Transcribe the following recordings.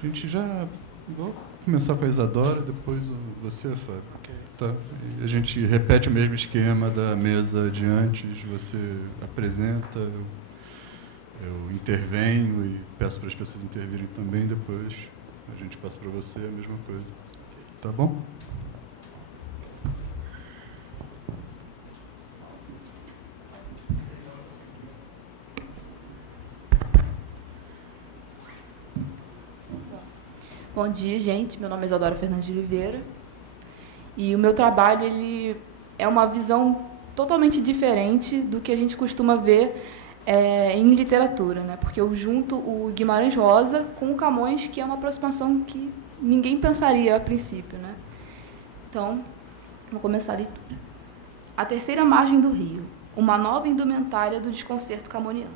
A gente já... Vou começar com a Isadora, depois você, Fábio. Ok. Tá. E a gente repete o mesmo esquema da mesa de antes, você apresenta, eu intervenho e peço para as pessoas intervirem também, depois a gente passa para você a mesma coisa. Tá bom? Bom dia, gente. Meu nome é Isadora Fernandes de Oliveira. E o meu trabalho ele é uma visão totalmente diferente do que a gente costuma ver em literatura, né? Porque eu junto o Guimarães Rosa com o Camões, que é uma aproximação que ninguém pensaria a princípio, né? Então, vou começar a leitura. A terceira margem do rio, uma nova indumentária do desconcerto camoniano.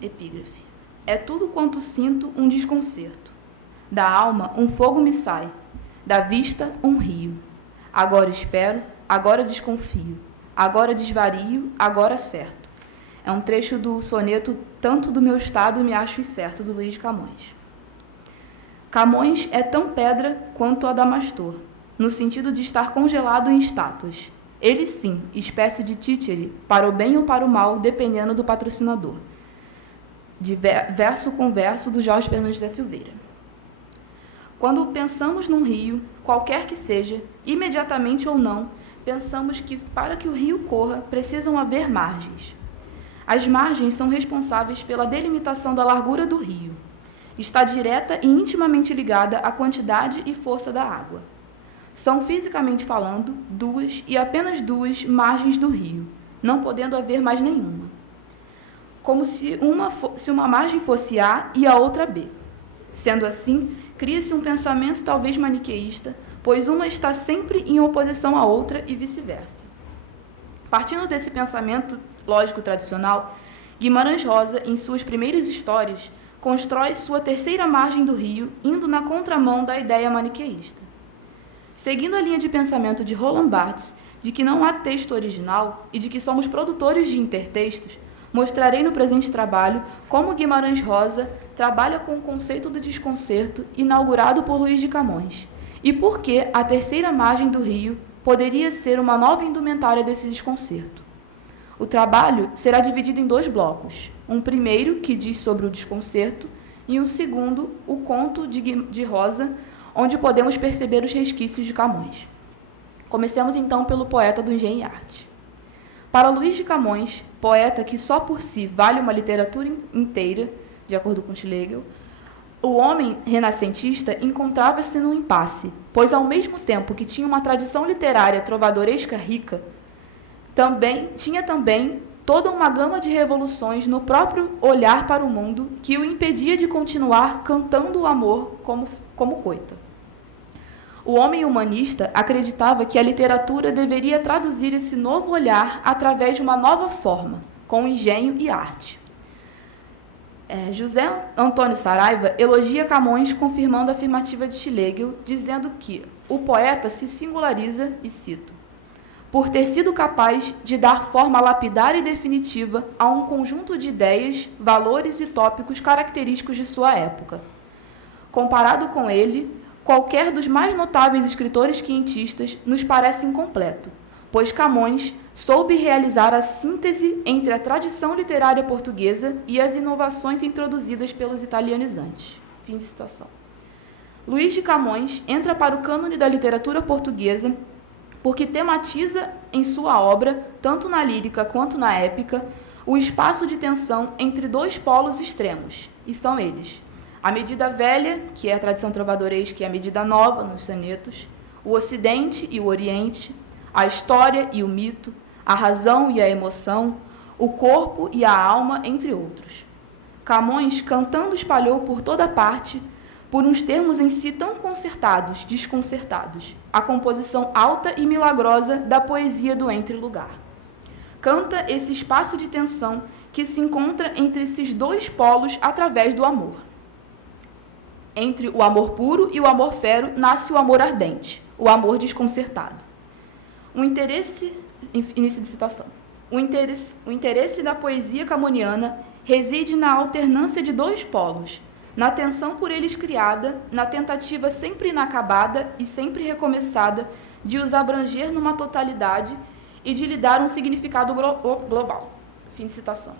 Epígrafe. É tudo quanto sinto um desconcerto. Da alma um fogo me sai, da vista um rio. Agora espero, agora desconfio, agora desvario, agora certo. É um trecho do soneto Tanto do meu estado me acho incerto, do Luís de Camões. Camões é tão pedra quanto Adamastor, no sentido de estar congelado em estátuas. Ele sim, espécie de títere, para o bem ou para o mal, dependendo do patrocinador. De verso com verso, do Jorge Fernandes da Silveira. Quando pensamos num rio, qualquer que seja, imediatamente ou não, pensamos que para que o rio corra, precisam haver margens. As margens são responsáveis pela delimitação da largura do rio. Está direta e intimamente ligada à quantidade e força da água. São, fisicamente falando, duas e apenas duas margens do rio, não podendo haver mais nenhuma. Como se uma margem fosse A e a outra B. Sendo assim, cria-se um pensamento talvez maniqueísta, pois uma está sempre em oposição à outra e vice-versa. Partindo desse pensamento lógico tradicional, Guimarães Rosa, em suas primeiras histórias, constrói sua terceira margem do rio, indo na contramão da ideia maniqueísta. Seguindo a linha de pensamento de Roland Barthes, de que não há texto original e de que somos produtores de intertextos, mostrarei no presente trabalho como Guimarães Rosa trabalha com o conceito do desconcerto inaugurado por Luís de Camões, e por que a terceira margem do rio poderia ser uma nova indumentária desse desconcerto. O trabalho será dividido em dois blocos, um primeiro, que diz sobre o desconcerto, e um segundo, o conto de Rosa, onde podemos perceber os resquícios de Camões. Comecemos então pelo poeta do Engenho e Arte. Para Luís de Camões, poeta que só por si vale uma literatura inteira, de acordo com Schlegel, o homem renascentista encontrava-se num impasse, pois ao mesmo tempo que tinha uma tradição literária trovadoresca rica, tinha também toda uma gama de revoluções no próprio olhar para o mundo que o impedia de continuar cantando o amor como coita. O homem humanista acreditava que a literatura deveria traduzir esse novo olhar através de uma nova forma, com engenho e arte. José Antônio Saraiva elogia Camões confirmando a afirmativa de Schlegel, dizendo que o poeta se singulariza, e cito, por ter sido capaz de dar forma lapidar e definitiva a um conjunto de ideias, valores e tópicos característicos de sua época. Comparado com ele, qualquer dos mais notáveis escritores quinhentistas nos parece incompleto, pois Camões soube realizar a síntese entre a tradição literária portuguesa e as inovações introduzidas pelos italianizantes. Fim de citação. Luís de Camões entra para o cânone da literatura portuguesa porque tematiza em sua obra, tanto na lírica quanto na épica, o espaço de tensão entre dois polos extremos, e são eles: a medida velha, que é a tradição trovadoresca, e a medida nova, nos sonetos, o Ocidente e o Oriente, a história e o mito, a razão e a emoção, o corpo e a alma, entre outros. Camões, cantando, espalhou por toda parte, por uns termos em si tão concertados, desconcertados, a composição alta e milagrosa da poesia do entre-lugar. Canta esse espaço de tensão que se encontra entre esses dois polos através do amor. Entre o amor puro e o amor fero nasce o amor ardente, o amor desconcertado. Início de citação. O interesse da poesia camoniana reside na alternância de dois polos, na tensão por eles criada, na tentativa sempre inacabada e sempre recomeçada de os abranger numa totalidade e de lhe dar um significado global. Fim de citação.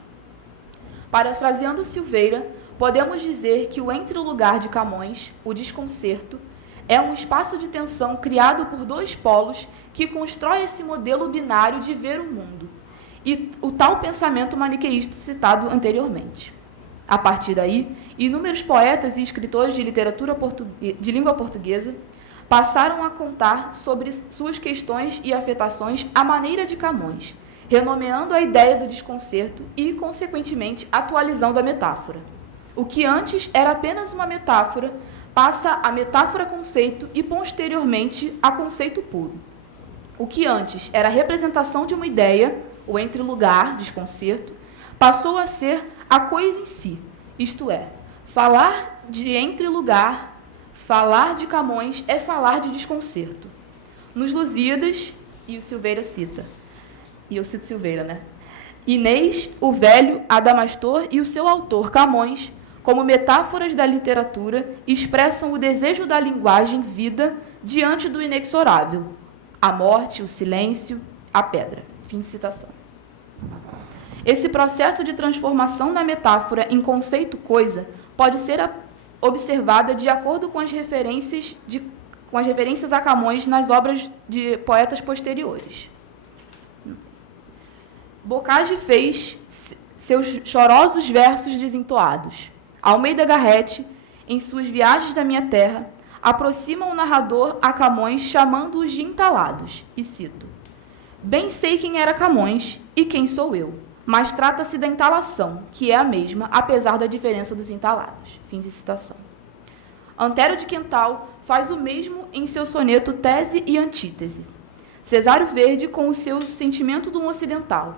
Parafraseando Silveira, podemos dizer que o entre-lugar de Camões, o desconcerto, é um espaço de tensão criado por dois polos que constrói esse modelo binário de ver o mundo e o tal pensamento maniqueísta citado anteriormente. A partir daí, inúmeros poetas e escritores de literatura de língua portuguesa passaram a contar sobre suas questões e afetações à maneira de Camões, renomeando a ideia do desconcerto e, consequentemente, atualizando a metáfora. O que antes era apenas uma metáfora passa a metáfora-conceito e, posteriormente, a conceito puro. O que antes era a representação de uma ideia, o entre-lugar, desconcerto, passou a ser a coisa em si, isto é, falar de entre-lugar, falar de Camões é falar de desconcerto. Nos Lusíadas, e o Silveira cita, e eu cito Silveira, né? Inês, o velho, Adamastor e o seu autor, Camões, como metáforas da literatura, expressam o desejo da linguagem vida diante do inexorável, a morte, o silêncio, a pedra. Fim de citação. Esse processo de transformação da metáfora em conceito coisa pode ser observada de acordo com as referências a Camões nas obras de poetas posteriores. Bocage fez seus chorosos versos desentoados. Almeida Garrett, em suas Viagens da Minha Terra, aproxima o narrador a Camões chamando-os de entalados, e cito: bem sei quem era Camões e quem sou eu, mas trata-se da entalação, que é a mesma, apesar da diferença dos entalados. Fim de citação. Antero de Quental faz o mesmo em seu soneto Tese e Antítese. Cesário Verde com o seu Sentimento do Ocidental.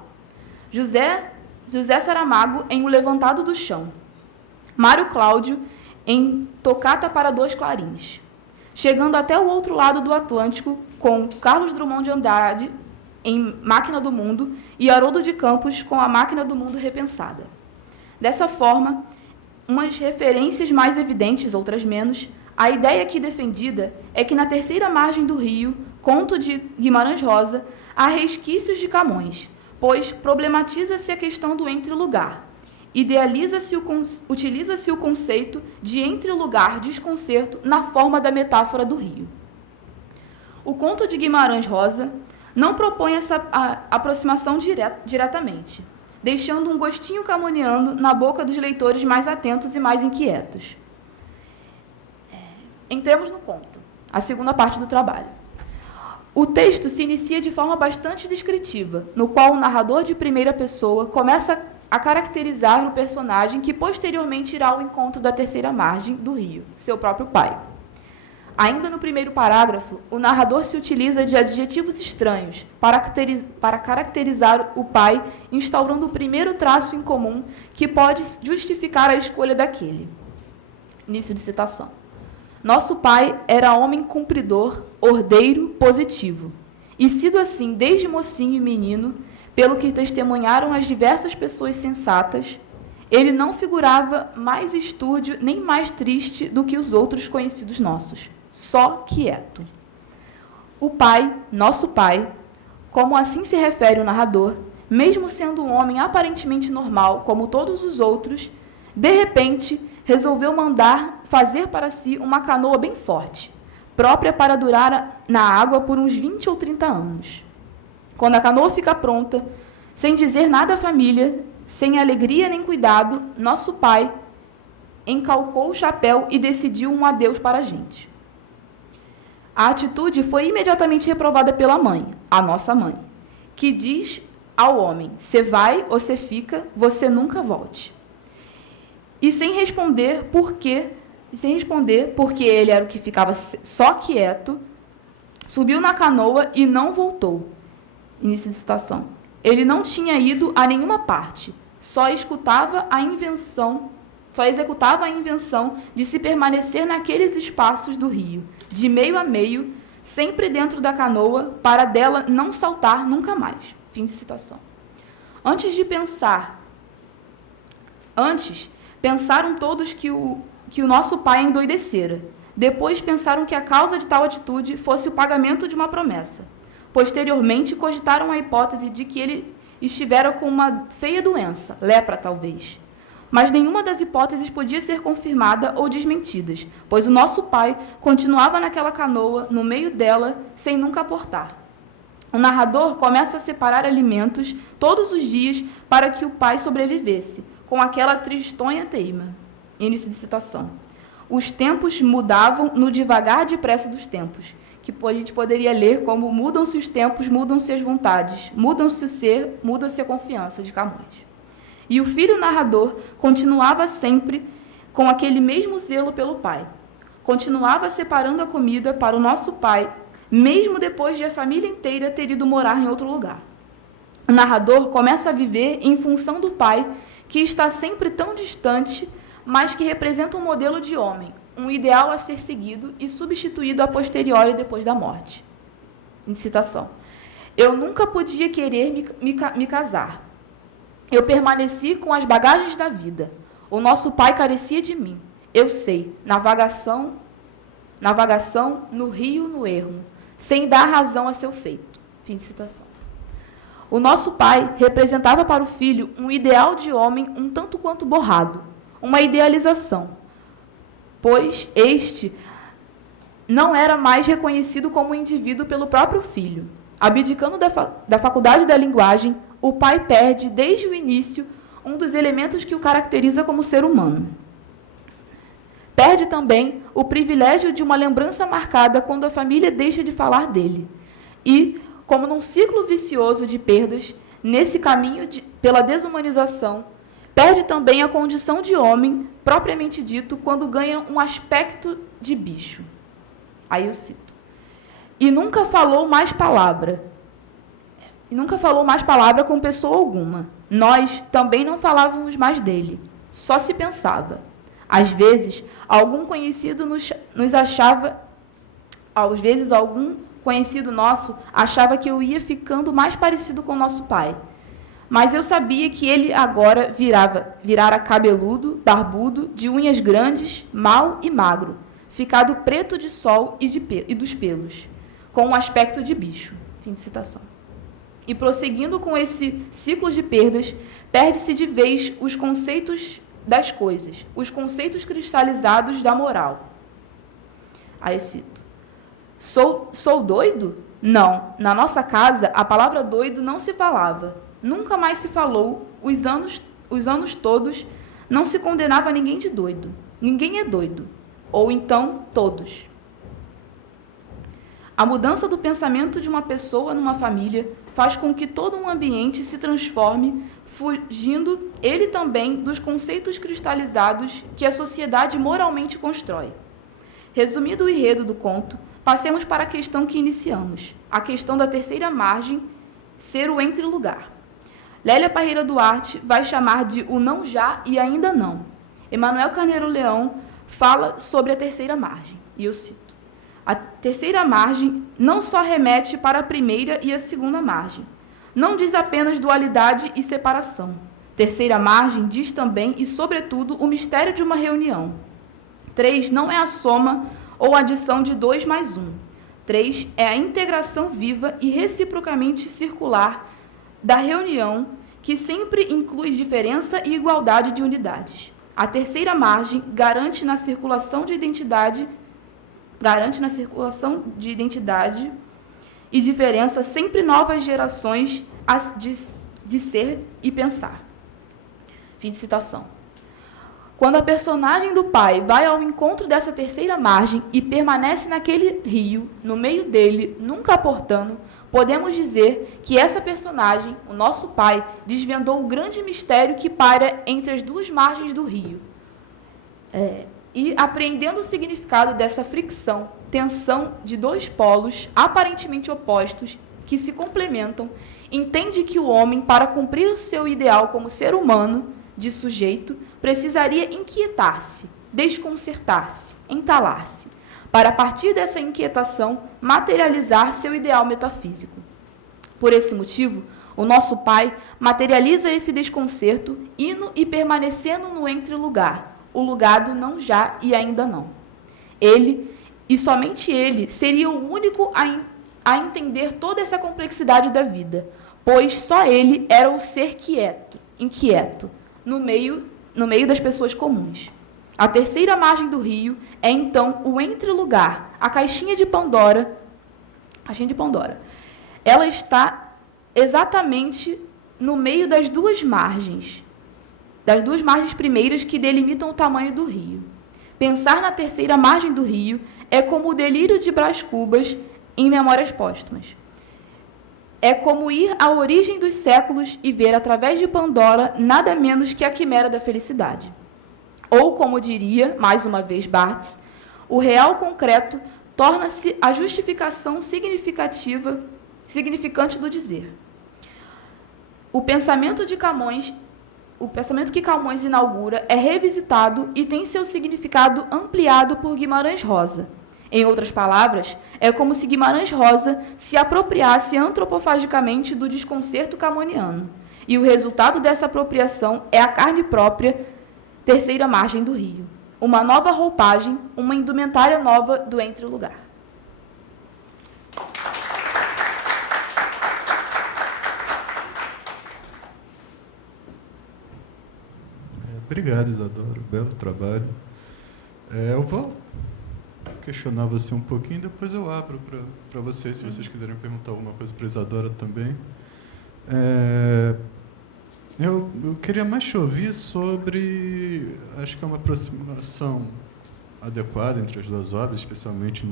José Saramago em O Levantado do Chão. Mário Cláudio em Tocata para Dois Clarins. Chegando até o outro lado do Atlântico com Carlos Drummond de Andrade em Máquina do Mundo e Haroldo de Campos com A Máquina do Mundo Repensada. Dessa forma, umas referências mais evidentes, outras menos, a ideia aqui defendida é que na terceira margem do rio, conto de Guimarães Rosa, há resquícios de Camões, pois problematiza-se a questão do entre-lugar. Utiliza-se o conceito de entre-lugar desconcerto na forma da metáfora do rio. O conto de Guimarães Rosa não propõe essa aproximação diretamente, deixando um gostinho camoniano na boca dos leitores mais atentos e mais inquietos. Entremos no conto, a segunda parte do trabalho. O texto se inicia de forma bastante descritiva, no qual o narrador de primeira pessoa começa a caracterizar o personagem que posteriormente irá ao encontro da terceira margem do rio, seu próprio pai. Ainda no primeiro parágrafo, o narrador se utiliza de adjetivos estranhos para caracterizar o pai, instaurando o primeiro traço em comum que pode justificar a escolha daquele. Início de citação. Nosso pai era homem cumpridor, ordeiro, positivo, e sido assim desde mocinho e menino, pelo que testemunharam as diversas pessoas sensatas, ele não figurava mais estúrdio nem mais triste do que os outros conhecidos nossos, só quieto. O pai, nosso pai, como assim se refere o narrador, mesmo sendo um homem aparentemente normal, como todos os outros, de repente resolveu mandar fazer para si uma canoa bem forte, própria para durar na água por uns 20 ou 30 anos. Quando a canoa fica pronta, sem dizer nada à família, sem alegria nem cuidado, nosso pai encalcou o chapéu e decidiu um adeus para a gente. A atitude foi imediatamente reprovada pela mãe, a nossa mãe, que diz ao homem: "Você vai ou você fica, você nunca volte." E sem responder porque ele era o que ficava só quieto, subiu na canoa e não voltou. Início de citação. Ele não tinha ido a nenhuma parte, só executava a invenção de se permanecer naqueles espaços do rio, de meio a meio, sempre dentro da canoa, para dela não saltar nunca mais. Fim de citação. Antes, pensaram todos que que o nosso pai endoidecera. Depois pensaram que a causa de tal atitude fosse o pagamento de uma promessa. Posteriormente, cogitaram a hipótese de que ele estivera com uma feia doença, lepra talvez. Mas nenhuma das hipóteses podia ser confirmada ou desmentida, pois o nosso pai continuava naquela canoa, no meio dela, sem nunca aportar. O narrador começa a separar alimentos todos os dias para que o pai sobrevivesse, com aquela tristonha teima. Início de citação. Os tempos mudavam no devagar depressa dos tempos, que a gente poderia ler como mudam-se os tempos, mudam-se as vontades, mudam-se o ser, muda-se a confiança, de Camões. E o filho narrador continuava sempre com aquele mesmo zelo pelo pai. Continuava separando a comida para o nosso pai, mesmo depois de a família inteira ter ido morar em outro lugar. O narrador começa a viver em função do pai, que está sempre tão distante, mas que representa um modelo de homem, um ideal a ser seguido e substituído a posteriori depois da morte. Em citação. Eu nunca podia querer me casar. Eu permaneci com as bagagens da vida. O nosso pai carecia de mim. Eu sei, navagação no rio, no ermo, sem dar razão a seu feito. Fim de citação. O nosso pai representava para o filho um ideal de homem um tanto quanto borrado, uma idealização, pois este não era mais reconhecido como indivíduo pelo próprio filho. Abdicando da faculdade da linguagem, o pai perde, desde o início, um dos elementos que o caracteriza como ser humano. Perde também o privilégio de uma lembrança marcada quando a família deixa de falar dele. E, como num ciclo vicioso de perdas, nesse caminho pela desumanização, perde também a condição de homem, propriamente dito, quando ganha um aspecto de bicho. Aí eu cito. E nunca falou mais palavra com pessoa alguma. Nós também não falávamos mais dele. Só se pensava. Às vezes, algum conhecido algum conhecido nosso achava que eu ia ficando mais parecido com nosso pai. Mas eu sabia que ele agora virara cabeludo, barbudo, de unhas grandes, mau e magro, ficado preto de sol e dos pelos, com um aspecto de bicho. Fim de citação. E prosseguindo com esse ciclo de perdas, perde-se de vez os conceitos das coisas, os conceitos cristalizados da moral. Aí eu cito. Sou doido? Não. Na nossa casa, a palavra doido não se falava. Nunca mais se falou. Os anos todos, não se condenava ninguém de doido. Ninguém é doido. Ou então, todos. A mudança do pensamento de uma pessoa numa família faz com que todo um ambiente se transforme, fugindo ele também dos conceitos cristalizados que a sociedade moralmente constrói. Resumido o enredo do conto, passemos para a questão que iniciamos, a questão da terceira margem, ser o entre-lugar. Lélia Parreira Duarte vai chamar de o não já e ainda não. Emanuel Carneiro Leão fala sobre a terceira margem, e eu cito. A terceira margem não só remete para a primeira e a segunda margem. Não diz apenas dualidade e separação. Terceira margem diz também e, sobretudo, o mistério de uma reunião. 3 não é a soma ou adição de 2 mais 1. 3 é a integração viva e reciprocamente circular da reunião, que sempre inclui diferença e igualdade de unidades. A terceira margem garante na circulação de identidade e diferença sempre novas gerações de ser e pensar. Fim de citação. Quando a personagem do pai vai ao encontro dessa terceira margem e permanece naquele rio, no meio dele, nunca aportando, podemos dizer que essa personagem, o nosso pai, desvendou o grande mistério que paira entre as duas margens do rio. E, apreendendo o significado dessa fricção, tensão de 2 polos aparentemente opostos que se complementam, entende que o homem, para cumprir o seu ideal como ser humano, de sujeito, precisaria inquietar-se, desconcertar-se, entalar-se, para, a partir dessa inquietação, materializar seu ideal metafísico. Por esse motivo, o nosso pai materializa esse desconcerto, indo e permanecendo no entre-lugar, o lugar do não já e ainda não. Ele, e somente ele, seria o único a entender toda essa complexidade da vida, pois só ele era o ser inquieto, no meio das pessoas comuns. A terceira margem do rio é, então, o entrelugar, a caixinha de Pandora. Ela está exatamente no meio das duas margens primeiras que delimitam o tamanho do rio. Pensar na terceira margem do rio é como o delírio de Brás Cubas em Memórias Póstumas. É como ir à origem dos séculos e ver, através de Pandora, nada menos que a quimera da felicidade. Ou, como diria, mais uma vez, Barthes, o real concreto torna-se a justificação significante do dizer. O pensamento que Camões inaugura é revisitado e tem seu significado ampliado por Guimarães Rosa. Em outras palavras, é como se Guimarães Rosa se apropriasse antropofagicamente do desconcerto camoniano. E o resultado dessa apropriação é a carne própria, terceira margem do rio. Uma nova roupagem, uma indumentária nova do entrelugar. Obrigado, Isadora. Belo trabalho. Eu vou questionar você um pouquinho, depois eu abro para vocês, se vocês quiserem perguntar alguma coisa para a Isadora também. Eu queria mais te ouvir sobre, acho que é uma aproximação adequada entre as duas obras, especialmente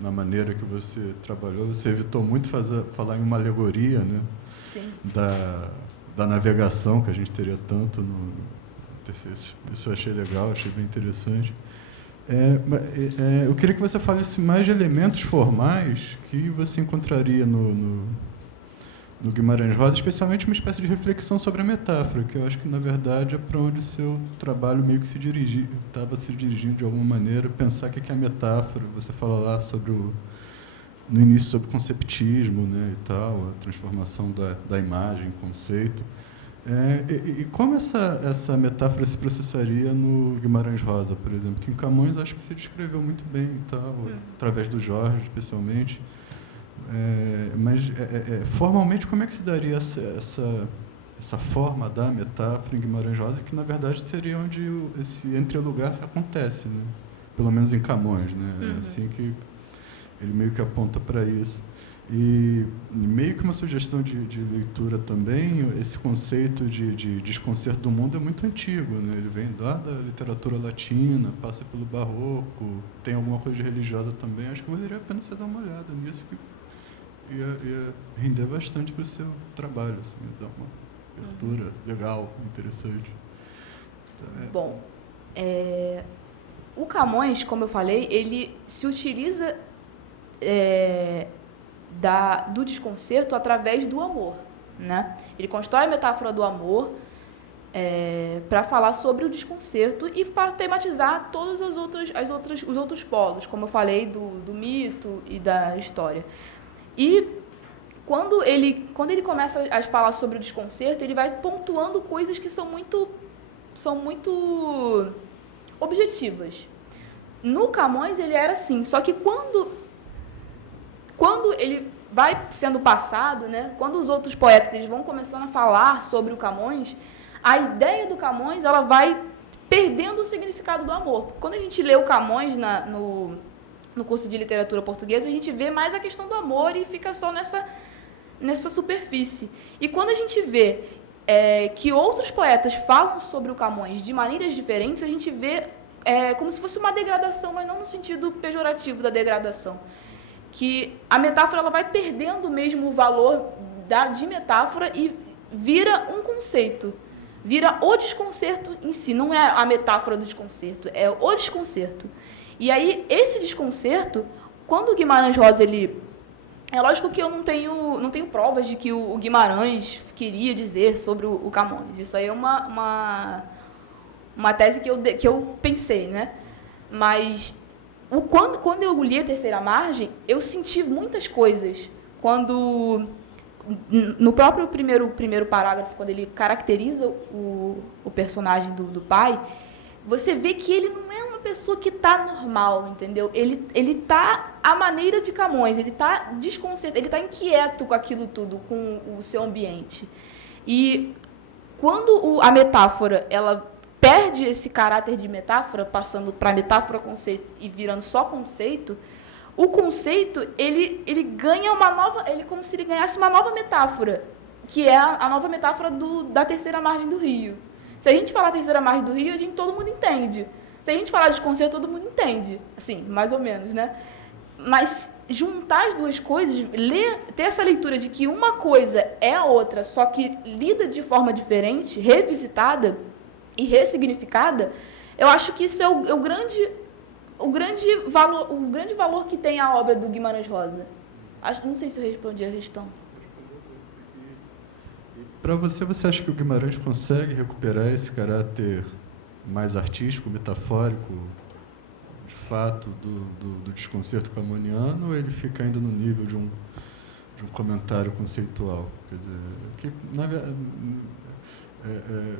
na maneira que você trabalhou. Você evitou muito falar em uma alegoria, né? Sim. Da navegação, que a gente teria tanto no terceiro. Isso eu achei legal, achei bem interessante. Eu queria que você falasse mais de elementos formais que você encontraria no Guimarães Rosa, especialmente uma espécie de reflexão sobre a metáfora, que eu acho que, na verdade, é para onde o seu trabalho meio que estava se dirigindo de alguma maneira, pensar o que é a metáfora. Você fala lá no início sobre o conceptismo, né, e tal, a transformação da imagem, conceito. E como essa metáfora se processaria no Guimarães Rosa, por exemplo, que em Camões acho que se descreveu muito bem e tal, através do Jorge, especialmente. Mas, formalmente, como é que se daria essa forma da metáfora em Guimarães Rosa, que, na verdade, seria onde esse entrelugar acontece, né? Pelo menos em Camões, né? É assim que ele meio que aponta para isso. E meio que uma sugestão de leitura também, esse conceito de desconcerto do mundo é muito antigo, né? Ele vem lá da literatura latina, passa pelo barroco, tem alguma coisa religiosa também. Acho que valeria a pena você dar uma olhada nisso, que ia render bastante para o seu trabalho, assim, dar uma abertura legal, interessante. Bom, o Camões, como eu falei, ele se utiliza do desconcerto através do amor, né? Ele constrói a metáfora do amor para falar sobre o desconcerto e para tematizar todos os outros polos, como eu falei, do mito e da história. E quando ele começa a falar sobre o desconcerto, ele vai pontuando coisas que são muito objetivas. No Camões ele era assim, só que quando ele vai sendo passado, né, quando os outros poetas eles vão começando a falar sobre o Camões, a ideia do Camões ela vai perdendo o significado do amor. Quando a gente lê o Camões no curso de literatura portuguesa, a gente vê mais a questão do amor e fica só nessa superfície. E quando a gente vê que outros poetas falam sobre o Camões de maneiras diferentes, a gente vê como se fosse uma degradação, mas não no sentido pejorativo da degradação. Que a metáfora ela vai perdendo mesmo o valor de metáfora e vira um conceito. Vira o desconcerto em si, não é a metáfora do desconcerto, é o desconcerto. E aí, esse desconcerto, quando o Guimarães Rosa, é lógico que eu não tenho provas de que o Guimarães queria dizer sobre o Camões. Isso aí é uma tese que eu pensei, né? Mas quando eu li a terceira margem, eu senti muitas coisas. Quando, no próprio primeiro parágrafo, quando ele caracteriza o personagem do pai, você vê que ele não é uma pessoa que está normal, entendeu? Ele tá à maneira de Camões, ele está desconcertado, ele está inquieto com aquilo tudo, com o seu ambiente. E quando a metáfora, ela perde esse caráter de metáfora, passando para metáfora, conceito e virando só conceito, o conceito, ele ganha uma nova, como se ele ganhasse uma nova metáfora, que é a nova metáfora da terceira margem do rio. Se a gente falar terceira margem do rio, todo mundo entende. Se a gente falar de conceito, todo mundo entende. Assim, mais ou menos, né? Mas juntar as duas coisas, ter essa leitura de que uma coisa é a outra, só que lida de forma diferente, revisitada e ressignificada, eu acho que isso é o grande valor que tem a obra do Guimarães Rosa. Não sei se eu respondi a questão. Para você acha que o Guimarães consegue recuperar esse caráter mais artístico, metafórico, de fato, do desconcerto camoniano, ou ele fica ainda no nível de um comentário conceitual? Quer dizer, que,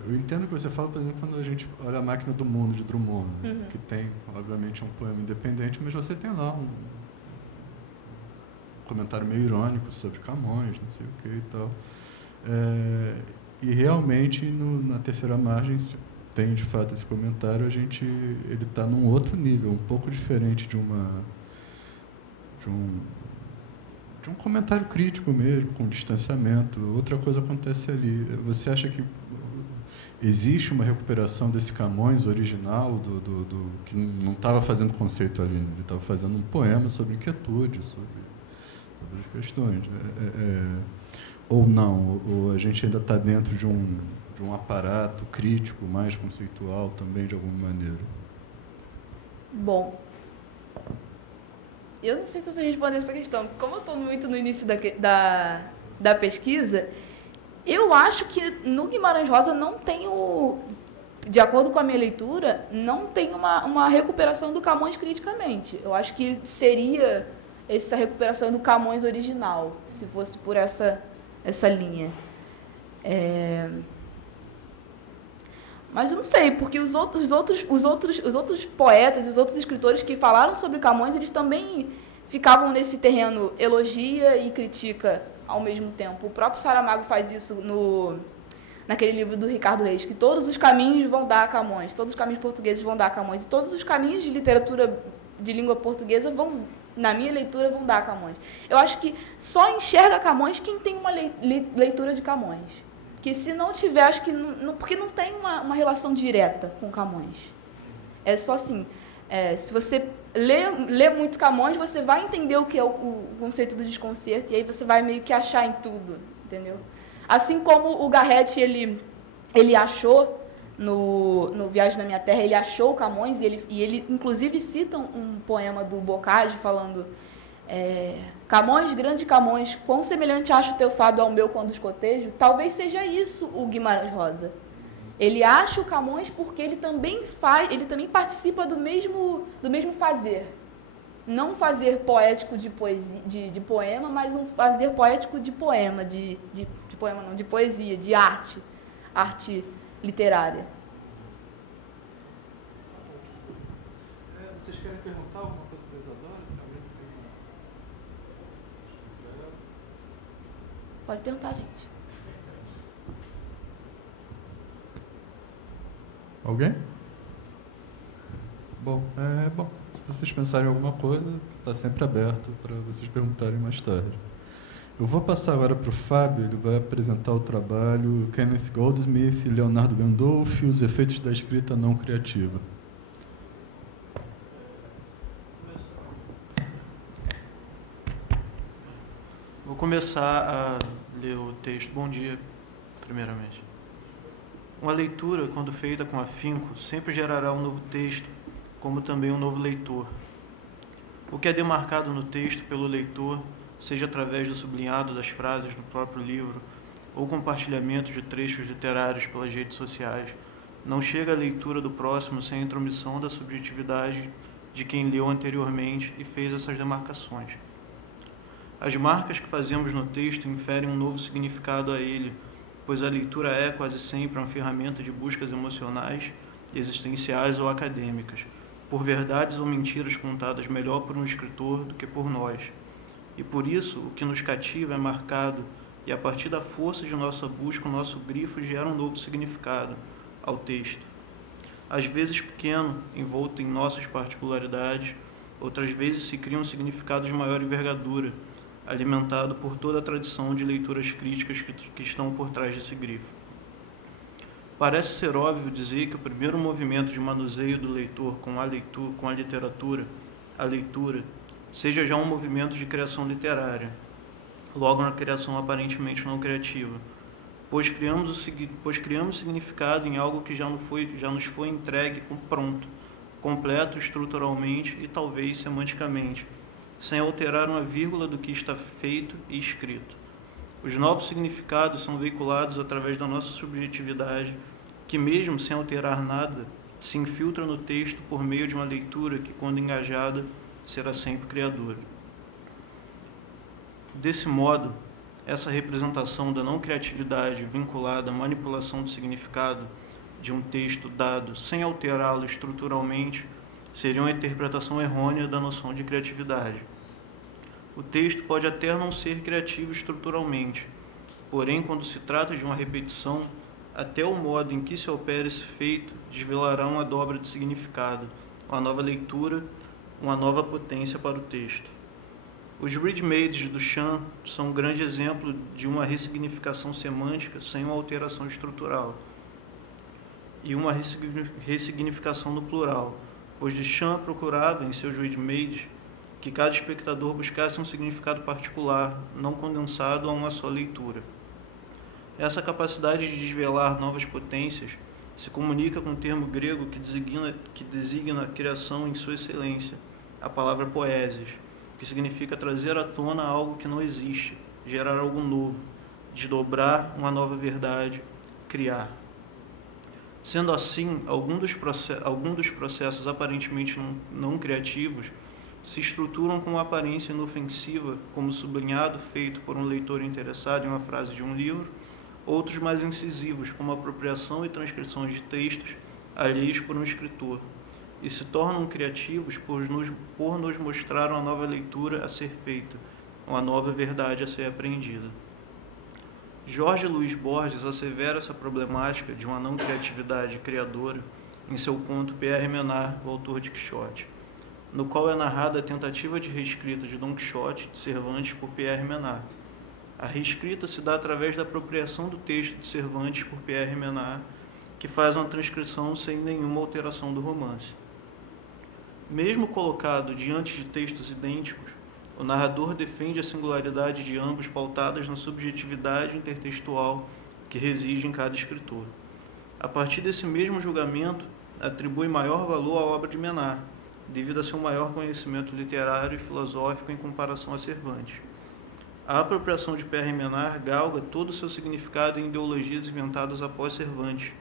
eu entendo o que você fala, por exemplo, quando a gente olha A Máquina do Mundo, de Drummond, né? Que tem, obviamente, um poema independente, mas você tem lá um comentário meio irônico sobre Camões, não sei o que e tal. E realmente na terceira margem tem de fato esse comentário, ele está num outro nível, um pouco diferente de um comentário crítico mesmo, com distanciamento. Outra coisa acontece ali. Você acha que existe uma recuperação desse Camões original, que não estava fazendo conceito ali, ele estava fazendo um poema sobre inquietude, sobre as questões, né? Ou não, ou a gente ainda está dentro de um aparato crítico, mais conceitual também, de alguma maneira? Bom, eu não sei se você respondeu essa questão. Como eu estou muito no início da pesquisa, eu acho que no Guimarães Rosa não tem de acordo com a minha leitura, não tem uma recuperação do Camões criticamente. Eu acho que seria essa recuperação do Camões original, se fosse por essa linha. Mas eu não sei, porque os outros poetas, os outros escritores que falaram sobre Camões, eles também ficavam nesse terreno elogia e critica ao mesmo tempo. O próprio Saramago faz isso naquele livro do Ricardo Reis, que todos os caminhos vão dar a Camões, todos os caminhos portugueses vão dar a Camões, e todos os caminhos de literatura de língua portuguesa vão, na minha leitura, vão dar a Camões. Eu acho que só enxerga Camões quem tem uma leitura de Camões. Que se não tiver, acho que não, porque não tem uma relação direta com Camões. É só assim, se você lê muito Camões, você vai entender o que é o conceito do desconcerto, e aí você vai meio que achar em tudo, entendeu? Assim como o Garrett, ele achou no Viagem na Minha Terra, ele achou Camões, e ele inclusive cita um poema do Bocage falando: Camões, grande Camões, quão semelhante acho o teu fado ao meu quando escotejo. Talvez seja isso o Guimarães Rosa. Ele acha o Camões porque ele também participa do mesmo fazer. Não fazer poético de poesia, de poema, mas um fazer poético de poema, de poema não, de poesia, de arte literária. Vocês querem perguntar alguma coisa para a Isadora? Pode perguntar, gente. Alguém? Bom, se vocês pensarem em alguma coisa, está sempre aberto para vocês perguntarem mais tarde. Eu vou passar agora para o Fábio, ele vai apresentar o trabalho Kenneth Goldsmith e Leonardo Gandolfo, os efeitos da escrita não criativa. Vou começar a ler o texto. Bom dia, primeiramente. Uma leitura, quando feita com afinco, sempre gerará um novo texto, como também um novo leitor. O que é demarcado no texto pelo leitor, seja através do sublinhado das frases no próprio livro ou compartilhamento de trechos literários pelas redes sociais, não chega à leitura do próximo sem a intromissão da subjetividade de quem leu anteriormente e fez essas demarcações. As marcas que fazemos no texto inferem um novo significado a ele, pois a leitura é, quase sempre, uma ferramenta de buscas emocionais existenciais ou acadêmicas, por verdades ou mentiras contadas melhor por um escritor do que por nós. E por isso, o que nos cativa é marcado, e a partir da força de nossa busca, o nosso grifo gera um novo significado ao texto. Às vezes pequeno, envolto em nossas particularidades, outras vezes se cria um significado de maior envergadura, alimentado por toda a tradição de leituras críticas que estão por trás desse grifo. Parece ser óbvio dizer que o primeiro movimento de manuseio do leitor com a literatura, a leitura, seja já um movimento de criação literária, logo na criação aparentemente não criativa, pois criamos significado em algo que já nos foi entregue pronto, completo estruturalmente e talvez semanticamente, sem alterar uma vírgula do que está feito e escrito. Os novos significados são veiculados através da nossa subjetividade, que mesmo sem alterar nada, se infiltra no texto por meio de uma leitura que, quando engajada, será sempre criadora. Desse modo, essa representação da não criatividade vinculada à manipulação do significado de um texto dado sem alterá-lo estruturalmente seria uma interpretação errônea da noção de criatividade. O texto pode até não ser criativo estruturalmente, porém, quando se trata de uma repetição, até o modo em que se opera esse feito desvelará uma dobra de significado, uma nova leitura, uma nova potência para o texto. Os readmades do Chan são um grande exemplo de uma ressignificação semântica sem uma alteração estrutural, e uma ressignificação no plural, pois Duchamp procurava em seus readmades que cada espectador buscasse um significado particular, não condensado a uma só leitura. Essa capacidade de desvelar novas potências se comunica com o termo grego que designa a criação em sua excelência, a palavra poesis, que significa trazer à tona algo que não existe, gerar algo novo, desdobrar uma nova verdade, criar. Sendo assim, alguns dos processos aparentemente não criativos se estruturam com uma aparência inofensiva, como sublinhado feito por um leitor interessado em uma frase de um livro, outros mais incisivos, como a apropriação e transcrições de textos alheios por um escritor, e se tornam criativos por nos mostrar uma nova leitura a ser feita, uma nova verdade a ser apreendida. Jorge Luiz Borges assevera essa problemática de uma não criatividade criadora em seu conto Pierre Menard, o autor de Quixote, no qual é narrada a tentativa de reescrita de Dom Quixote de Cervantes por Pierre Menard. A reescrita se dá através da apropriação do texto de Cervantes por Pierre Menard, que faz uma transcrição sem nenhuma alteração do romance. Mesmo colocado diante de textos idênticos, o narrador defende a singularidade de ambos pautadas na subjetividade intertextual que reside em cada escritor. A partir desse mesmo julgamento, atribui maior valor à obra de Menard, devido a seu maior conhecimento literário e filosófico em comparação a Cervantes. A apropriação de Pierre Menard galga todo o seu significado em ideologias inventadas após Cervantes.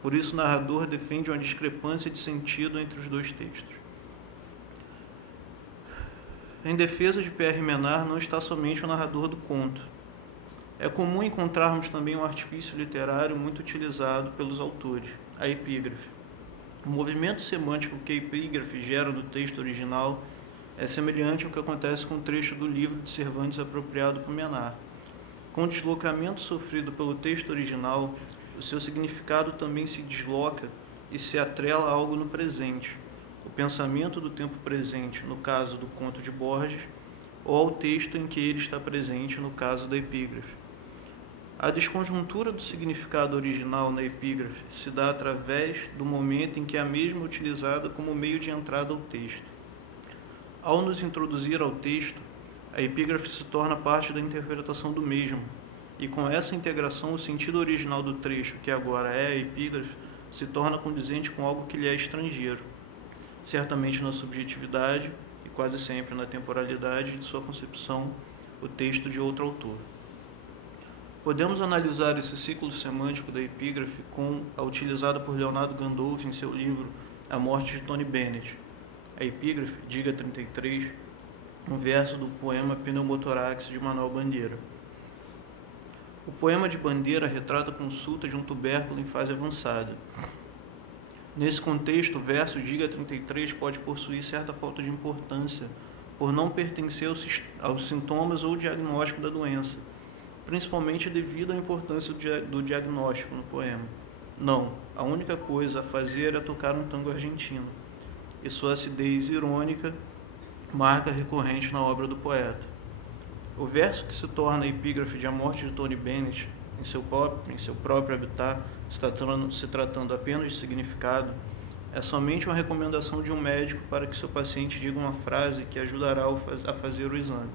Por isso, o narrador defende uma discrepância de sentido entre os dois textos. Em defesa de Pierre Menard não está somente o narrador do conto. É comum encontrarmos também um artifício literário muito utilizado pelos autores, a epígrafe. O movimento semântico que a epígrafe gera no texto original é semelhante ao que acontece com o trecho do livro de Cervantes apropriado por Menard. Com o deslocamento sofrido pelo texto original, o seu significado também se desloca e se atrela a algo no presente, o pensamento do tempo presente, no caso do conto de Borges, ou ao texto em que ele está presente, no caso da epígrafe. A desconjuntura do significado original na epígrafe se dá através do momento em que a mesma é utilizada como meio de entrada ao texto. Ao nos introduzir ao texto, a epígrafe se torna parte da interpretação do mesmo, e com essa integração o sentido original do trecho, que agora é a epígrafe, se torna condizente com algo que lhe é estrangeiro, certamente na subjetividade e quase sempre na temporalidade de sua concepção, o texto de outro autor. Podemos analisar esse ciclo semântico da epígrafe com a utilizada por Leonardo Gandolfo em seu livro A Morte de Tony Bennett. A epígrafe, Diga 33, um verso do poema Pneumotorax de Manuel Bandeira. O poema de Bandeira retrata a consulta de um tubérculo em fase avançada. Nesse contexto, o verso Diga 33 pode possuir certa falta de importância por não pertencer aos sintomas ou diagnóstico da doença, principalmente devido à importância do diagnóstico no poema. Não, a única coisa a fazer é tocar um tango argentino, e sua acidez irônica marca recorrente na obra do poeta. O verso que se torna a epígrafe de A Morte de Tony Bennett, em seu próprio habitat, se tratando apenas de significado, é somente uma recomendação de um médico para que seu paciente diga uma frase que ajudará a fazer o exame.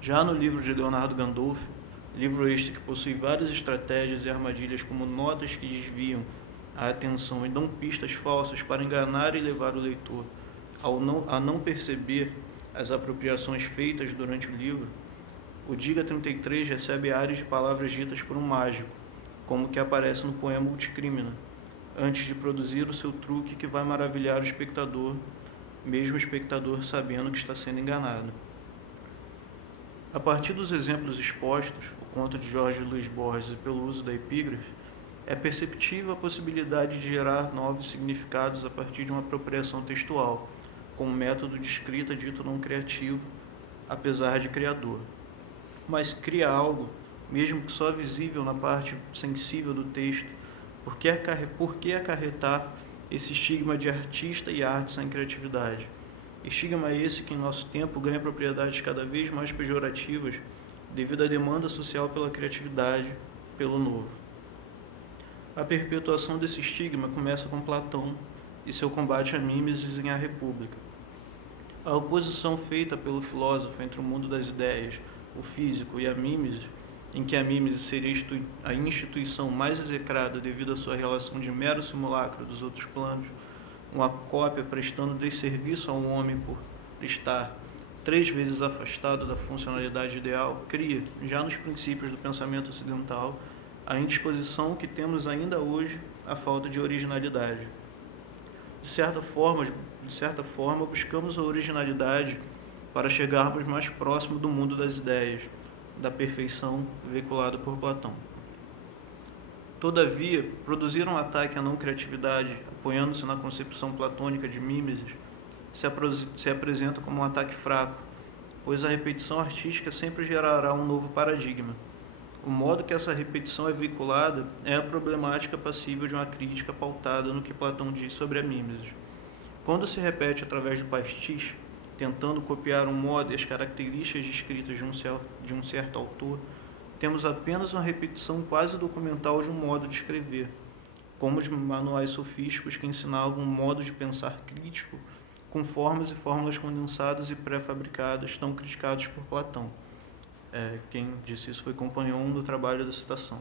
Já no livro de Leonardo Gandolfo, livro este que possui várias estratégias e armadilhas como notas que desviam a atenção e dão pistas falsas para enganar e levar o leitor a não perceber as apropriações feitas durante o livro, o Diga 33 recebe áreas de palavras ditas por um mágico, como que aparece no poema Multicrimina, antes de produzir o seu truque que vai maravilhar o espectador, mesmo o espectador sabendo que está sendo enganado. A partir dos exemplos expostos, o conto de Jorge Luiz Borges e pelo uso da epígrafe, é perceptível a possibilidade de gerar novos significados a partir de uma apropriação textual, com um método de escrita dito não criativo, apesar de criador. Mas cria algo, mesmo que só visível na parte sensível do texto, por que acarretar esse estigma de artista e arte sem criatividade? Estigma esse que em nosso tempo ganha propriedades cada vez mais pejorativas devido à demanda social pela criatividade, pelo novo. A perpetuação desse estigma começa com Platão e seu combate à mimesis em A República. A oposição feita pelo filósofo entre o mundo das ideias, o físico e a mimesis, em que a mimesis seria a instituição mais execrada devido à sua relação de mero simulacro dos outros planos, uma cópia prestando desserviço a um homem por estar 3 vezes afastado da funcionalidade ideal, cria, já nos princípios do pensamento ocidental, a indisposição que temos ainda hoje à falta de originalidade. De certa forma, buscamos a originalidade para chegarmos mais próximo do mundo das ideias, da perfeição veiculada por Platão. Todavia, produzir um ataque à não criatividade, apoiando-se na concepção platônica de mimesis, se apresenta como um ataque fraco, pois a repetição artística sempre gerará um novo paradigma. O modo que essa repetição é veiculada é a problemática passível de uma crítica pautada no que Platão diz sobre a mimesis. Quando se repete através do pastiche, tentando copiar um modo e as características descritas de um certo autor, temos apenas uma repetição quase documental de um modo de escrever, como os manuais sofísticos que ensinavam um modo de pensar crítico com formas e fórmulas condensadas e pré-fabricadas, tão criticados por Platão. Quem disse isso foi Compagnon no trabalho da citação.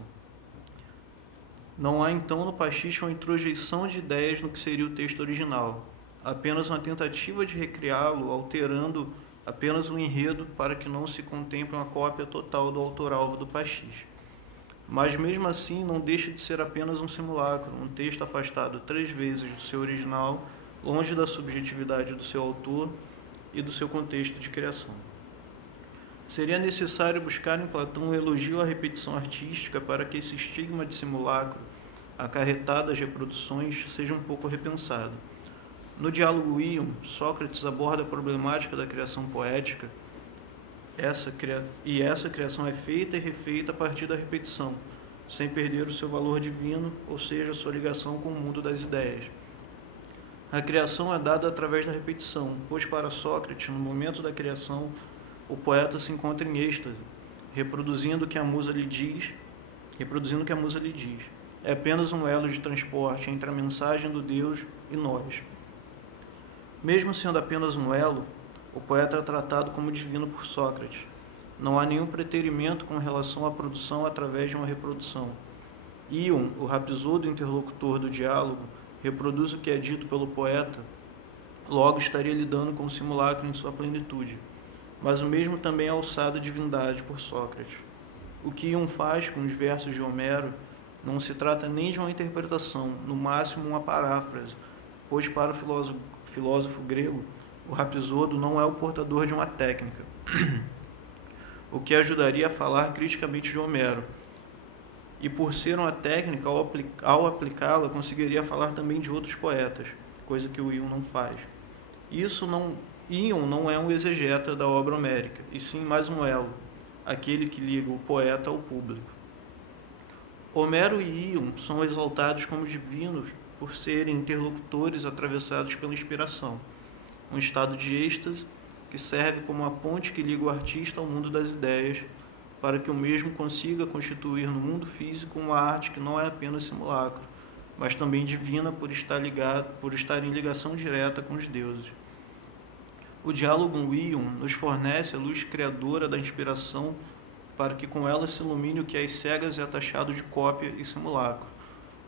Não há então no pastiche uma introjeição de ideias no que seria o texto original, apenas uma tentativa de recriá-lo, alterando apenas um enredo para que não se contemple uma cópia total do autor-alvo do pastiche. Mas mesmo assim não deixa de ser apenas um simulacro, um texto afastado 3 vezes do seu original, longe da subjetividade do seu autor e do seu contexto de criação. Seria necessário buscar em Platão um elogio à repetição artística para que esse estigma de simulacro, acarretado às reproduções, seja um pouco repensado. No diálogo Ion, Sócrates aborda a problemática da criação poética, essa criação é feita e refeita a partir da repetição, sem perder o seu valor divino, ou seja, a sua ligação com o mundo das ideias. A criação é dada através da repetição, pois para Sócrates, no momento da criação, o poeta se encontra em êxtase, reproduzindo o que a musa lhe diz. É apenas um elo de transporte entre a mensagem do Deus e nós. Mesmo sendo apenas um elo, o poeta é tratado como divino por Sócrates. Não há nenhum preterimento com relação à produção através de uma reprodução. Ion, o rapsodo interlocutor do diálogo, reproduz o que é dito pelo poeta, logo estaria lidando com o simulacro em sua plenitude. Mas o mesmo também é alçado à divindade por Sócrates. O que Ion faz com os versos de Homero não se trata nem de uma interpretação, no máximo uma paráfrase, pois para o filósofo grego, o rapsodo não é o portador de uma técnica, o que ajudaria a falar criticamente de Homero, e por ser uma técnica, ao aplicá-la, conseguiria falar também de outros poetas, coisa que o Ion não faz. Ion não é um exegeta da obra homérica, e sim mais um elo, aquele que liga o poeta ao público. Homero e Ion são exaltados como divinos por serem interlocutores atravessados pela inspiração, um estado de êxtase que serve como a ponte que liga o artista ao mundo das ideias, para que o mesmo consiga constituir no mundo físico uma arte que não é apenas simulacro, mas também divina por estar em ligação direta com os deuses. O diálogo com Ion nos fornece a luz criadora da inspiração para que com ela se ilumine o que às cegas é taxado de cópia e simulacro,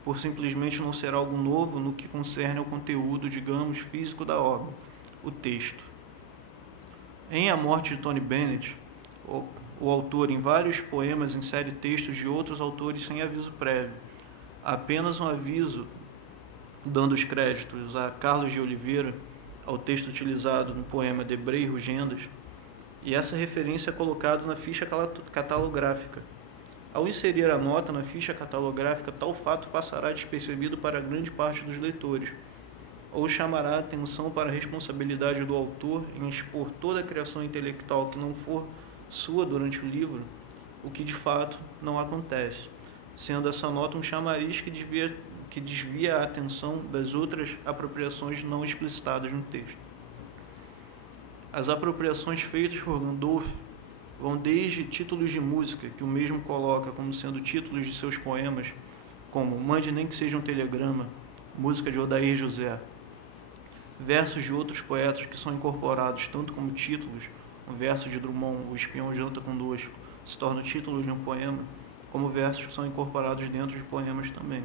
por simplesmente não ser algo novo no que concerne ao conteúdo, digamos, físico da obra, o texto. Em A Morte de Tony Bennett, o autor em vários poemas insere textos de outros autores sem aviso prévio. Apenas um aviso dando os créditos a Carlos de Oliveira, ao texto utilizado no poema Debré e Rugendas, e essa referência é colocada na ficha catalográfica. Ao inserir a nota na ficha catalográfica, tal fato passará despercebido para grande parte dos leitores, ou chamará a atenção para a responsabilidade do autor em expor toda a criação intelectual que não for sua durante o livro, o que de fato não acontece, sendo essa nota um chamariz que desvia a atenção das outras apropriações não explicitadas no texto. As apropriações feitas por Gandolf vão desde títulos de música, que o mesmo coloca como sendo títulos de seus poemas, como Mande Nem Que Seja um Telegrama, música de Odair José, versos de outros poetas que são incorporados tanto como títulos, um verso de Drummond, O Espião Janta Conosco, se torna o título de um poema, como versos que são incorporados dentro de poemas também.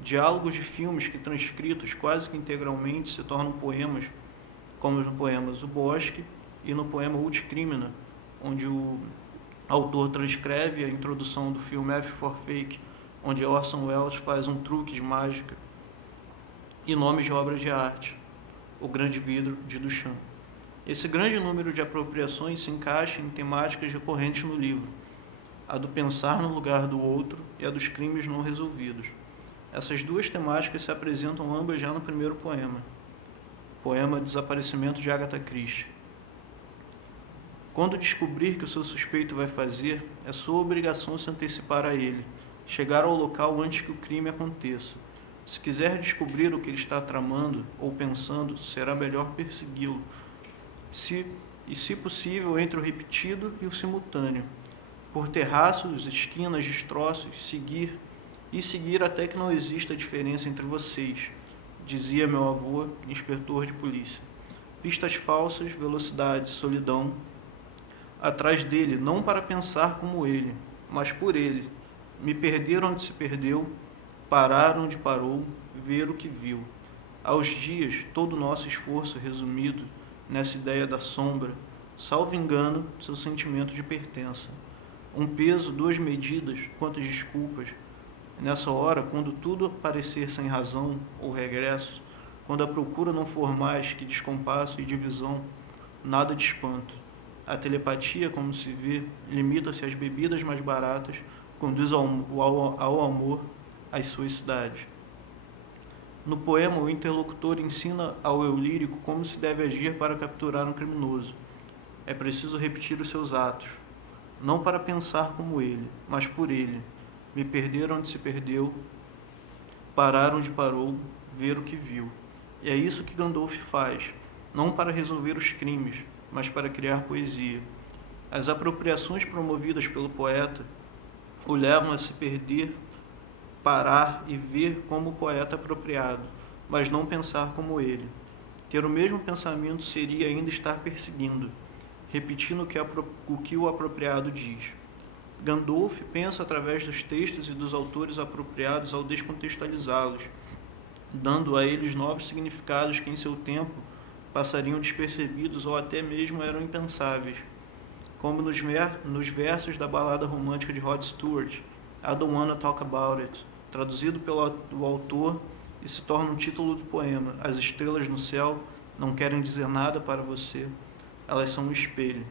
Diálogos de filmes que, transcritos quase que integralmente, se tornam poemas, como no poema O Bosque e no poema Ut Crimina, onde o autor transcreve a introdução do filme F for Fake, onde Orson Welles faz um truque de mágica, e nomes de obras de arte, O Grande Vidro, de Duchamp. Esse grande número de apropriações se encaixa em temáticas recorrentes no livro, a do pensar no lugar do outro e a dos crimes não resolvidos. Essas duas temáticas se apresentam ambas já no primeiro poema Desaparecimento de Agatha Christie. Quando descobrir que o seu suspeito vai fazer, é sua obrigação se antecipar a ele, chegar ao local antes que o crime aconteça. Se quiser descobrir o que ele está tramando ou pensando, será melhor persegui-lo, se possível, entre o repetido e o simultâneo, por terraços, esquinas, destroços, seguir até que não exista diferença entre vocês, dizia meu avô, inspetor de polícia. Pistas falsas, velocidade, solidão, atrás dele, não para pensar como ele, mas por ele. Me perder onde se perdeu, parar onde parou, ver o que viu. Aos dias, todo o nosso esforço resumido nessa ideia da sombra, salvo engano, seu sentimento de pertença. Um peso, duas medidas, quantas desculpas. Nessa hora, quando tudo parecer sem razão ou regresso, quando a procura não for mais que descompasso e divisão, nada de espanto. A telepatia, como se vê, limita-se às bebidas mais baratas, conduz ao amor, às suas cidades. No poema, o interlocutor ensina ao eu lírico como se deve agir para capturar um criminoso. É preciso repetir os seus atos, não para pensar como ele, mas por ele. Me perder onde se perdeu, parar onde parou, ver o que viu. E é isso que Gandolf faz, não para resolver os crimes, mas para criar poesia. As apropriações promovidas pelo poeta o levam a se perder, parar e ver como o poeta apropriado, mas não pensar como ele. Ter o mesmo pensamento seria ainda estar perseguindo, repetindo o que o apropriado diz. Gandolf pensa através dos textos e dos autores apropriados ao descontextualizá-los, dando a eles novos significados que em seu tempo passariam despercebidos ou até mesmo eram impensáveis, como nos versos da balada romântica de Rod Stewart, I Don't Wanna Talk About It, traduzido pelo autor e se torna um título do poema. As estrelas no céu não querem dizer nada para você, elas são um espelho,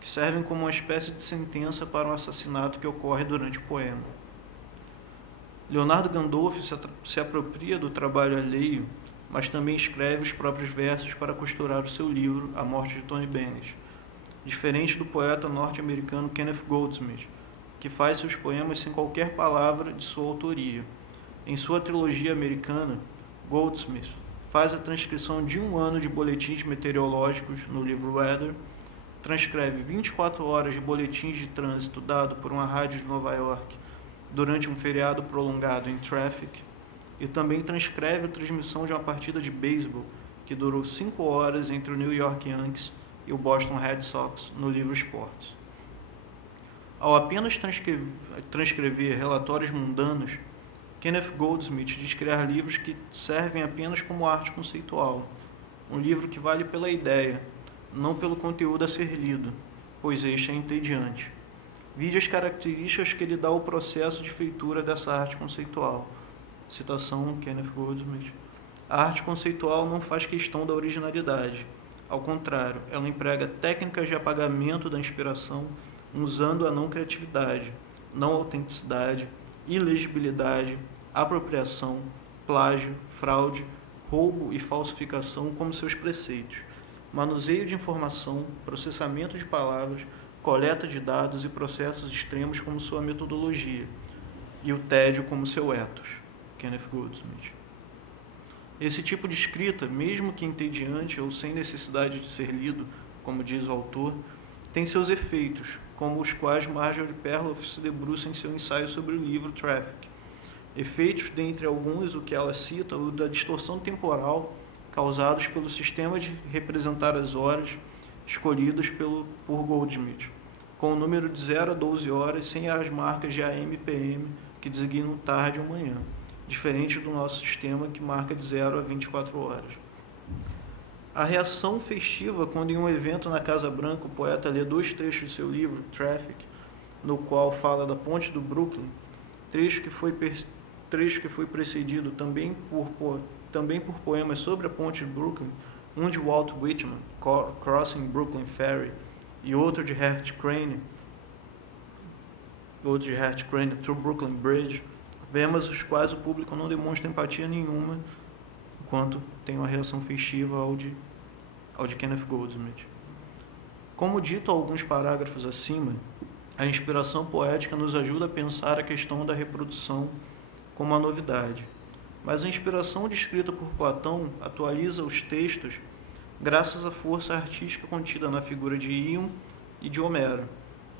que servem como uma espécie de sentença para um assassinato que ocorre durante o poema. Leonardo Gandolfo se apropria do trabalho alheio, mas também escreve os próprios versos para costurar o seu livro A Morte de Tony Bennett, diferente do poeta norte-americano Kenneth Goldsmith, que faz seus poemas sem qualquer palavra de sua autoria. Em sua trilogia americana, Goldsmith faz a transcrição de 1 ano de boletins meteorológicos no livro Weather, transcreve 24 horas de boletins de trânsito dado por uma rádio de Nova York durante um feriado prolongado em Traffic, e também transcreve a transmissão de uma partida de beisebol que durou 5 horas entre o New York Yankees e o Boston Red Sox no livro Sports. Ao apenas transcrever relatórios mundanos, Kenneth Goldsmith diz criar livros que servem apenas como arte conceitual, um livro que vale pela ideia, não pelo conteúdo a ser lido, pois este é entediante. Vide as características que ele dá ao processo de feitura dessa arte conceitual. Citação Kenneth Goldsmith. A arte conceitual não faz questão da originalidade. Ao contrário, ela emprega técnicas de apagamento da inspiração, usando a não criatividade, não autenticidade, ilegibilidade, apropriação, plágio, fraude, roubo e falsificação como seus preceitos, manuseio de informação, processamento de palavras, coleta de dados e processos extremos como sua metodologia, e o tédio como seu ethos. Kenneth Goldsmith. Esse tipo de escrita, mesmo que entediante ou sem necessidade de ser lido, como diz o autor, tem seus efeitos, como os quais Marjorie Perloff se debruça em seu ensaio sobre o livro Traffic. Efeitos, dentre alguns, o que ela cita, o da distorção temporal causados pelo sistema de representar as horas escolhidos por Goldsmith, com o número de 0 a 12 horas sem as marcas de AM e PM que designam tarde ou manhã, diferente do nosso sistema que marca de 0 a 24 horas. A reação festiva quando em um evento na Casa Branca o poeta lê 2 trechos de seu livro, Traffic, no qual fala da ponte do Brooklyn, trecho que foi precedido também por poemas sobre a ponte de Brooklyn, um de Walt Whitman, Crossing Brooklyn Ferry, e outro de Hart Crane, Through Brooklyn Bridge, poemas os quais o público não demonstra empatia nenhuma, enquanto tem uma reação festiva ao de Kenneth Goldsmith. Como dito alguns parágrafos acima, a inspiração poética nos ajuda a pensar a questão da reprodução como uma novidade, mas a inspiração descrita por Platão atualiza os textos graças à força artística contida na figura de Íon e de Homero.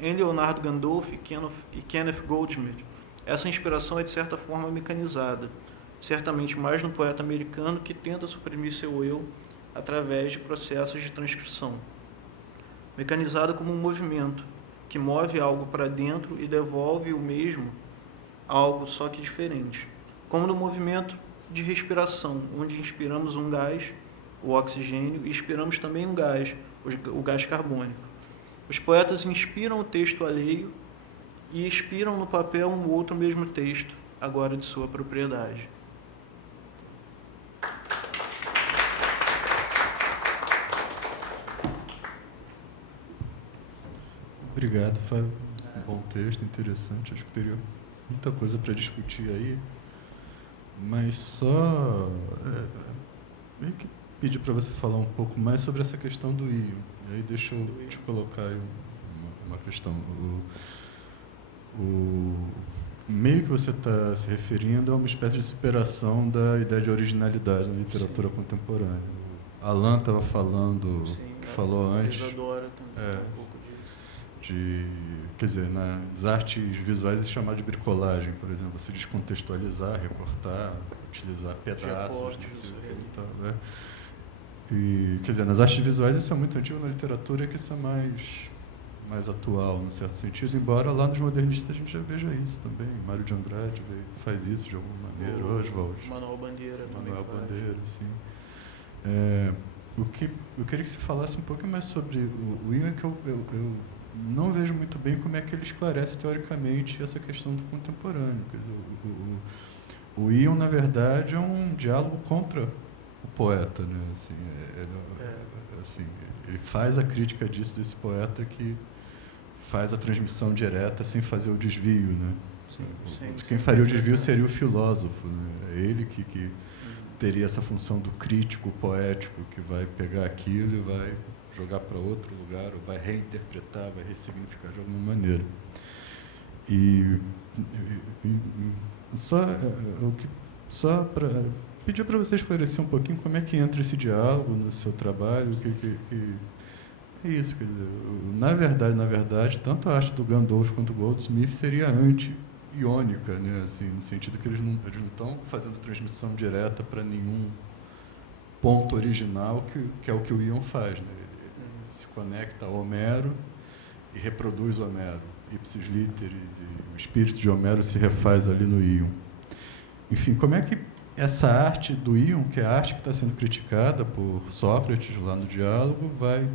Em Leonardo Gandolfo e Kenneth Goldsmith, essa inspiração é de certa forma mecanizada, certamente mais no poeta americano que tenta suprimir seu eu através de processos de transcrição. Mecanizada como um movimento, que move algo para dentro e devolve o mesmo algo, só que diferente. Como no movimento de respiração, onde inspiramos um gás, o oxigênio, e expiramos também um gás, o gás carbônico. Os poetas inspiram o texto alheio e expiram no papel um outro mesmo texto, agora de sua propriedade. Obrigado, Fábio. Um bom texto, interessante. Acho que teria muita coisa para discutir aí, mas só meio que pedir para você falar um pouco mais sobre essa questão do Íon. E aí deixa eu te colocar aí uma questão. O meio que você está se referindo é uma espécie de superação da ideia de originalidade na literatura contemporânea. Alan estava falando, que falou antes, um pouco quer dizer, nas artes visuais isso é chamado de bricolagem, por exemplo, você descontextualizar, recortar, utilizar pedaços, não sei o que e tal, né? E, quer dizer, nas artes visuais isso é muito antigo, na literatura é que isso é mais atual, num certo sentido, embora lá nos modernistas a gente já veja isso também. Mário de Andrade faz isso de alguma maneira, Oswald. Manuel Bandeira também faz. Bandeira, sim. Eu queria que você falasse um pouco mais sobre o Íon, que eu não vejo muito bem como é que ele esclarece teoricamente essa questão do contemporâneo. Quer dizer, o Íon, na verdade, é um diálogo contra o poeta, né? Assim, ele faz a crítica disso, desse poeta que faz a transmissão direta sem fazer o desvio, né? Sim, Quem faria o desvio seria o filósofo, né? É ele que teria essa função do crítico poético, que vai pegar aquilo e vai jogar para outro lugar, ou vai reinterpretar, vai ressignificar de alguma maneira. Só para pedir para você esclarecer um pouquinho como é que entra esse diálogo no seu trabalho, é isso, quer dizer, na verdade, tanto a arte do Gandolf quanto do Goldsmith seria anti-iônica, né? Assim, no sentido que eles não estão fazendo transmissão direta para nenhum ponto original, que é o que o Ion faz, né? Ele se conecta a Homero e reproduz Homero, ipsis literis, e o espírito de Homero se refaz ali no Ion. Enfim, como é que essa arte do Ion, que é a arte que está sendo criticada por Sócrates lá no diálogo, vai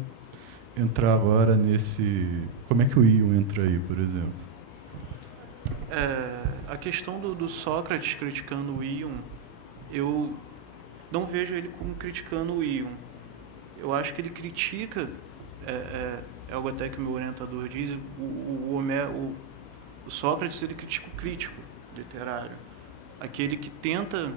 entrar agora nesse... Como é que o Ion entra aí, por exemplo? A questão do Sócrates criticando o Ion, eu não vejo ele como criticando o Ion. Eu acho que ele critica, é algo até que o meu orientador diz, o Sócrates ele critica o crítico literário, aquele que tenta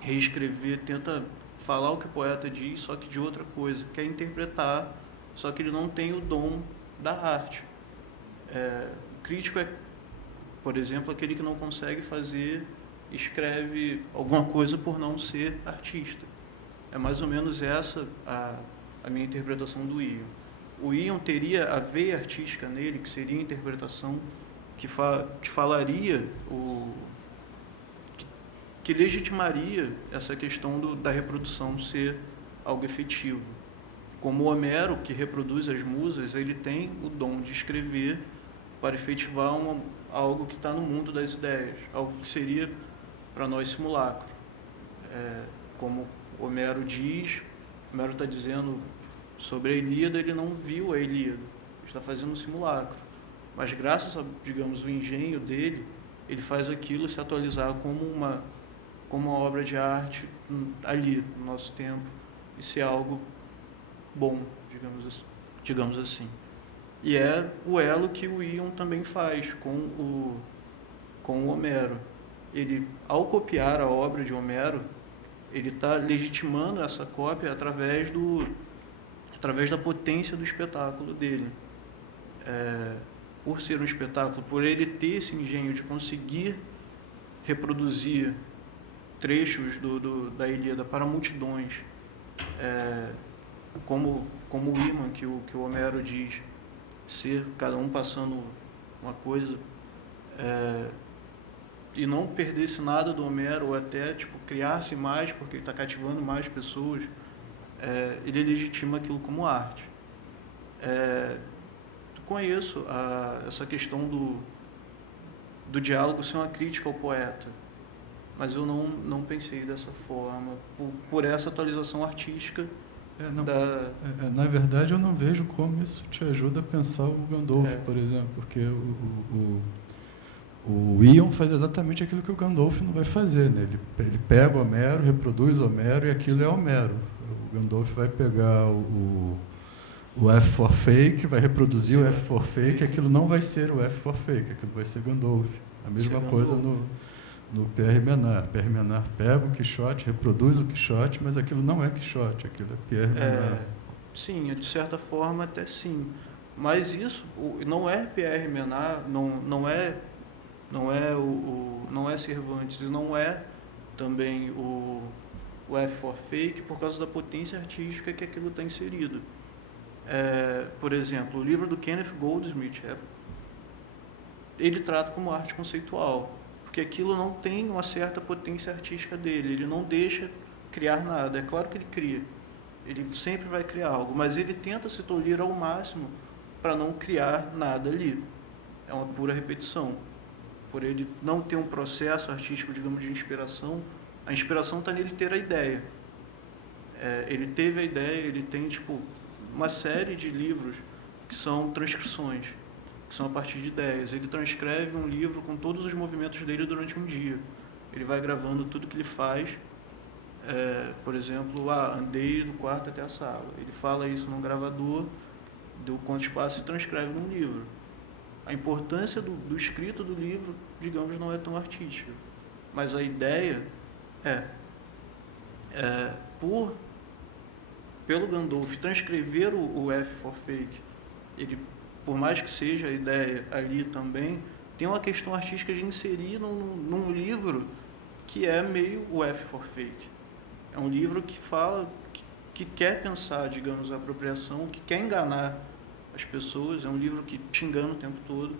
reescrever, tenta falar o que o poeta diz, só que de outra coisa, quer interpretar, só que ele não tem o dom da arte. O crítico é, por exemplo, aquele que não consegue escreve alguma coisa por não ser artista. É mais ou menos essa a minha interpretação do Ion. O Ion teria a veia artística nele, que seria a interpretação, que falaria, que legitimaria essa questão da reprodução ser algo efetivo. Como o Homero, que reproduz as musas, ele tem o dom de escrever para efetivar algo que está no mundo das ideias, algo que seria para nós simulacro. Como Homero diz, Homero está dizendo sobre a Ilíada, ele não viu a Ilíada, está fazendo um simulacro. Mas graças a, digamos, o engenho dele, ele faz aquilo se atualizar como uma obra de arte ali, no nosso tempo, e ser algo bom, digamos assim. E é o elo que o Ion também faz com o Homero. Ele, ao copiar a obra de Homero, ele está legitimando essa cópia através da potência do espetáculo dele. Por ser um espetáculo, por ele ter esse engenho de conseguir reproduzir trechos da Ilíada para multidões, como o imã que o Homero diz, ser cada um passando uma coisa, e não perdesse nada do Homero, ou até criar-se mais, porque ele está cativando mais pessoas, ele legitima aquilo como arte. Conheço essa questão do diálogo ser uma crítica ao poeta, mas eu não pensei dessa forma, por essa atualização artística. Na verdade, eu não vejo como isso te ajuda a pensar o Gandolf, por exemplo, porque o Ion faz exatamente aquilo que o Gandolf não vai fazer, né? Ele pega o Homero, reproduz o Homero, e aquilo é Homero. O Gandolf vai pegar o F for Fake, vai reproduzir o F for Fake, aquilo não vai ser o F for Fake, aquilo vai ser Gandolf. A mesma coisa no Pierre Menard. Pierre Menard pega o Quixote, reproduz o Quixote, mas aquilo não é Quixote, aquilo é Pierre Menard. Sim, de certa forma até sim. Mas isso não é Pierre Menard, não é Cervantes, e não é também o F for Fake por causa da potência artística que aquilo está inserido. Por exemplo, o livro do Kenneth Goldsmith, ele trata como arte conceitual, porque aquilo não tem uma certa potência artística dele, ele não deixa criar nada. É claro que ele cria, ele sempre vai criar algo, mas ele tenta se tolir ao máximo para não criar nada ali. É uma pura repetição. Por ele não ter um processo artístico, digamos, de inspiração, a inspiração está nele ter a ideia. Ele teve a ideia, ele tem uma série de livros que são transcrições, que são a partir de ideias. Ele transcreve um livro com todos os movimentos dele durante um dia. Ele vai gravando tudo que ele faz. Por exemplo, andei do quarto até a sala. Ele fala isso num gravador, deu quanto espaço e transcreve num livro. A importância do escrito do livro, digamos, não é tão artística. Mas a ideia pelo Gandolf transcrever o F for Fake, ele, por mais que seja a ideia ali também, tem uma questão artística de inserir num livro que é meio o F for Fake. É um livro que fala, que quer pensar, digamos, a apropriação, que quer enganar as pessoas. É um livro que te engana o tempo todo.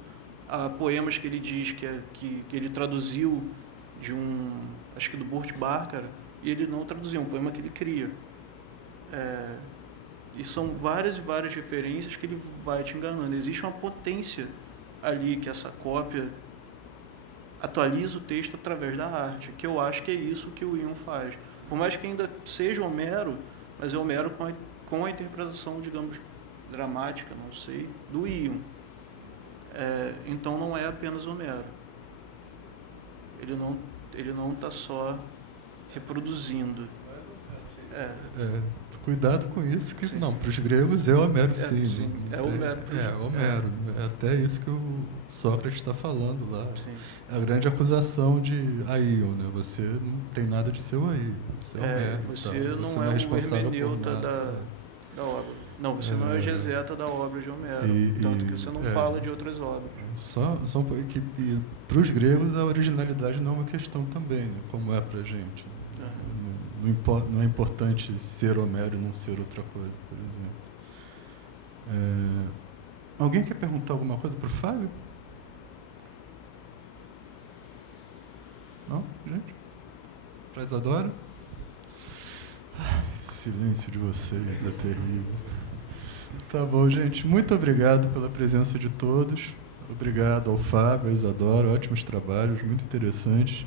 Há poemas que ele diz que ele traduziu acho que do Burt Bacharach, e ele não traduziu, é um poema que ele cria. E são várias e várias referências que ele vai te enganando. Existe uma potência ali que essa cópia atualiza o texto através da arte, que eu acho que é isso que o Ion faz. Por mais que ainda seja Homero, mas é Homero com a interpretação, digamos, dramática, não sei, do Ion. Então não é apenas Homero. Ele não está só reproduzindo. Cuidado com isso, que não, para os gregos é Homero, sim. Sim, é Homero. Homero. É até isso que o Sócrates está falando lá. Sim. A grande acusação de Aion, né? Você não tem nada de seu aí. Você é Homero. Você então, não é responsável o hermeneuta por nada. da obra. Não, você não é o exegeta da obra de Homero. Tanto que você não fala de outras obras. Só um pouco que para os gregos a originalidade não é uma questão também, né? Como é para a gente. Não é importante ser Homero e não ser outra coisa, por exemplo. Alguém quer perguntar alguma coisa para o Fábio? Não, gente? Para Isadora? Esse silêncio de vocês é terrível. Tá bom, gente. Muito obrigado pela presença de todos. Obrigado ao Fábio, à Isadora. Ótimos trabalhos, muito interessantes.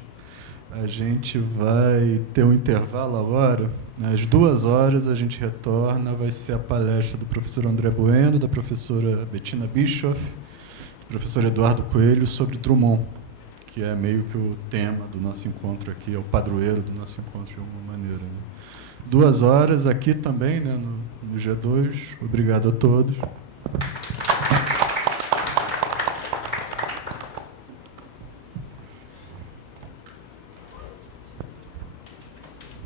A gente vai ter um intervalo agora. Às 2h a gente retorna. Vai ser a palestra do professor André Bueno, da professora Bettina Bischoff, do professor Eduardo Coelho, sobre Drummond, que é meio que o tema do nosso encontro aqui, é o padroeiro do nosso encontro de alguma maneira. Né? 2h aqui também, né, no G2. Obrigado a todos.